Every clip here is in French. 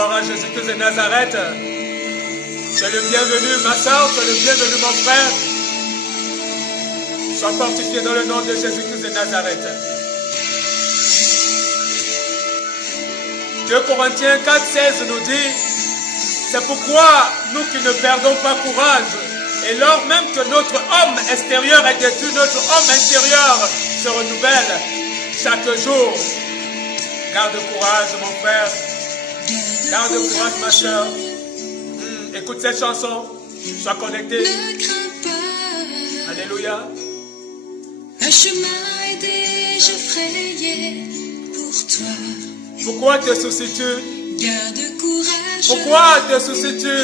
Gloire à Jésus-Christ de Nazareth. Tu es le bienvenu, ma soeur, tu es le bienvenu, mon frère. Sois fortifié dans le nom de Jésus-Christ de Nazareth. 2 Corinthiens 4,16 nous dit, c'est pourquoi nous qui ne perdons pas courage, et lors même que notre homme extérieur est détruit, notre homme intérieur se renouvelle chaque jour. Garde courage, mon frère. Garde courage, ma soeur. Écoute cette chanson. Sois connecté. Alléluia. Un chemin est déjà frayé pour toi. Pourquoi te soucies-tu? Garde courage. Pourquoi te soucies-tu?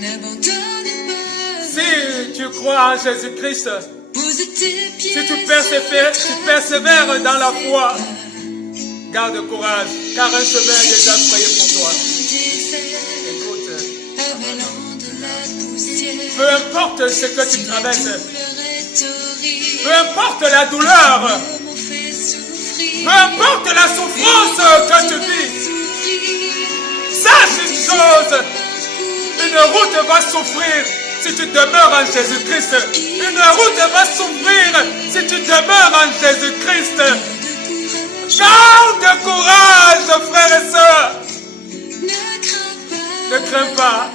N'abandonne pas. Si tu crois en Jésus-Christ, Pose tes pieds si tu persévères dans la foi, garde courage, car un chemin est déjà frayé pour toi. Écoute, peu importe ce que tu traverses, peu importe la douleur, peu importe la souffrance que tu vis, sache une chose, une route va souffrir si tu demeures en Jésus-Christ. Une route va souffrir si tu demeures en Jésus-Christ. Garde courage, frères et sœurs. Ne crains pas.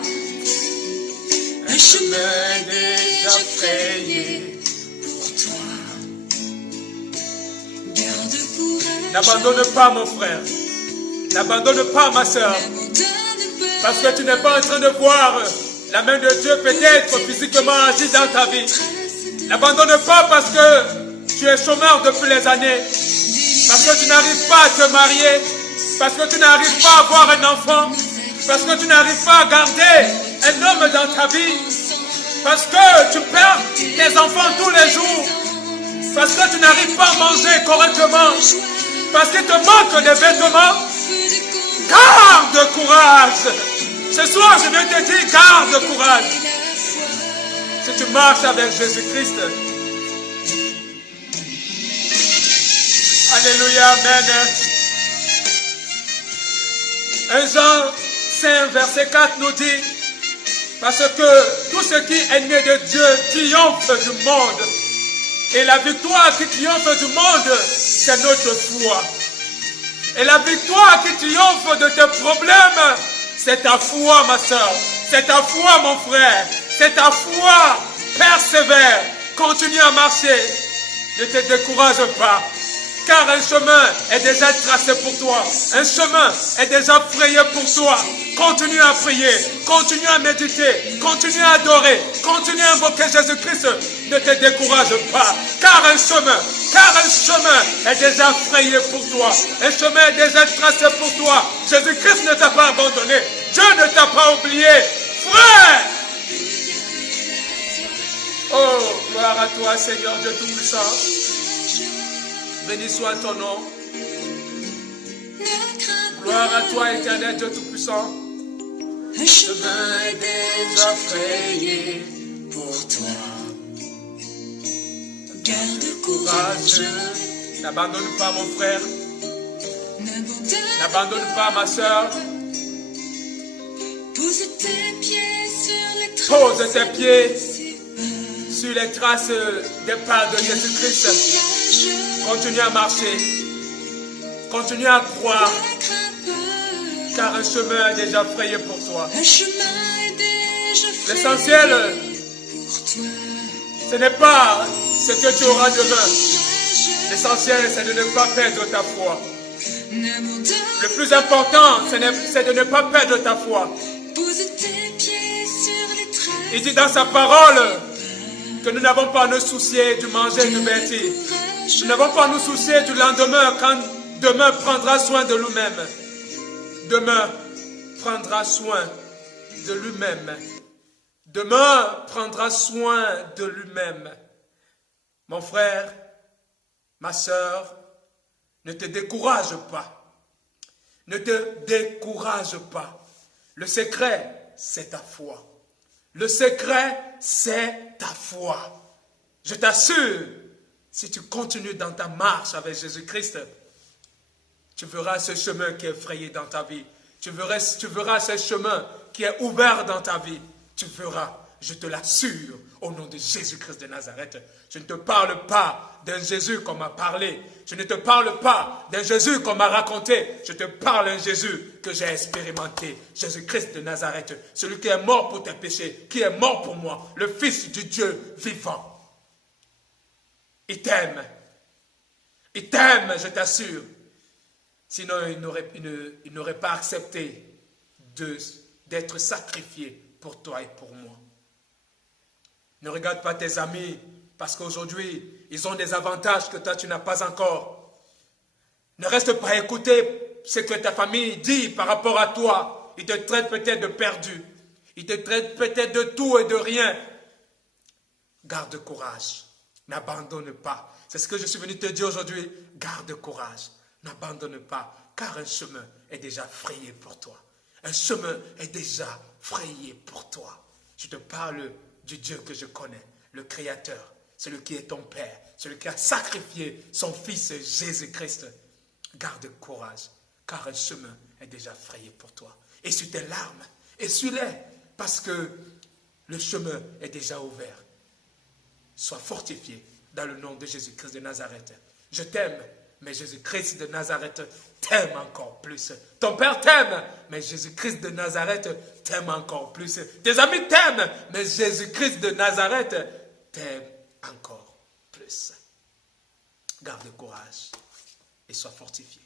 Un chemin déjà frayé pour toi. Garde courage. N'abandonne pas, mon frère. N'abandonne pas, ma soeur. Parce que tu n'es pas en train de voir la main de Dieu peut-être physiquement agir dans ta vie. N'abandonne pas parce que tu es chômeur depuis les années. Parce que tu n'arrives pas à te marier. Parce que tu n'arrives pas à avoir un enfant. Parce que tu n'arrives pas à garder un homme dans ta vie. Parce que tu perds tes enfants tous les jours. Parce que tu n'arrives pas à manger correctement. Parce qu'il te manque des vêtements. Garde courage. Ce soir, je viens te dire, garde courage. Si tu marches avec Jésus-Christ. Alléluia, amen. 1 Jean 5, verset 4 nous dit, parce que tout ce qui est né de Dieu triomphe du monde. Et la victoire qui triomphe du monde, c'est notre foi. Et la victoire qui triomphe de tes problèmes, c'est ta foi, ma soeur. C'est ta foi, mon frère. C'est ta foi. Persévère. Continue à marcher. Ne te décourage pas. Car un chemin est déjà tracé pour toi. Un chemin est déjà frayé pour toi. Continue à prier. Continue à méditer. Continue à adorer. Continue à invoquer Jésus-Christ. Ne te décourage pas. Car un chemin est déjà frayé pour toi. Un chemin est déjà tracé pour toi. Jésus-Christ ne t'a pas abandonné. Dieu ne t'a pas oublié. Frère! Oh, gloire à toi, Seigneur Dieu Tout-Puissant. Béni soit ton nom. Gloire à toi, éternel Dieu Tout-Puissant. Un chemin est déjà frayé pour toi. Garde courage. N'abandonne pas, mon frère. N'abandonne pas, ma soeur. Pose tes pieds sur les traces. Pose tes pieds sur les traces des pas de Jésus-Christ. Continue à marcher. Continue à croire. Car un chemin est déjà frayé pour toi. L'essentiel, ce n'est pas ce que tu auras demain. L'essentiel, c'est de ne pas perdre ta foi. Le plus important, c'est de ne pas perdre ta foi. Il dit dans sa parole que nous n'avons pas à nous soucier du manger et du vêtir. Nous n'avons pas à nous soucier du lendemain quand demain prendra soin de lui-même. Demain prendra soin de lui-même. Demain prendra soin de lui-même. Mon frère, ma soeur, ne te décourage pas. Ne te décourage pas. Le secret, c'est ta foi. Le secret, c'est ta foi. Je t'assure, si tu continues dans ta marche avec Jésus-Christ, Tu verras ce chemin qui est frayé dans ta vie. Tu verras ce chemin qui est ouvert dans ta vie. Tu verras, je te l'assure, au nom de Jésus-Christ de Nazareth. Je ne te parle pas d'un Jésus qu'on m'a parlé. Je ne te parle pas d'un Jésus qu'on m'a raconté. Je te parle d'un Jésus que j'ai expérimenté. Jésus-Christ de Nazareth, celui qui est mort pour tes péchés, qui est mort pour moi, le Fils du Dieu vivant. Il t'aime. Il t'aime, je t'assure. Sinon, il n'aurait pas accepté d'être sacrifié pour toi et pour moi. Ne regarde pas tes amis, parce qu'aujourd'hui, ils ont des avantages que toi, tu n'as pas encore. Ne reste pas à écouter ce que ta famille dit par rapport à toi. Ils te traitent peut-être de perdu. Ils te traitent peut-être de tout et de rien. Garde courage. N'abandonne pas. C'est ce que je suis venu te dire aujourd'hui. Garde courage. N'abandonne pas, car un chemin est déjà frayé pour toi. Un chemin est déjà frayé pour toi. Je te parle du Dieu que je connais, le Créateur, celui qui est ton Père, celui qui a sacrifié son Fils Jésus-Christ. Garde courage, car un chemin est déjà frayé pour toi. Essuie tes larmes, essuie-les, parce que le chemin est déjà ouvert. Sois fortifié dans le nom de Jésus-Christ de Nazareth. Je t'aime, mais Jésus-Christ de Nazareth t'aime encore plus. Ton Père t'aime, mais Jésus-Christ de Nazareth t'aime encore plus. Tes amis t'aiment, mais Jésus-Christ de Nazareth t'aime encore plus. Garde le courage et sois fortifié.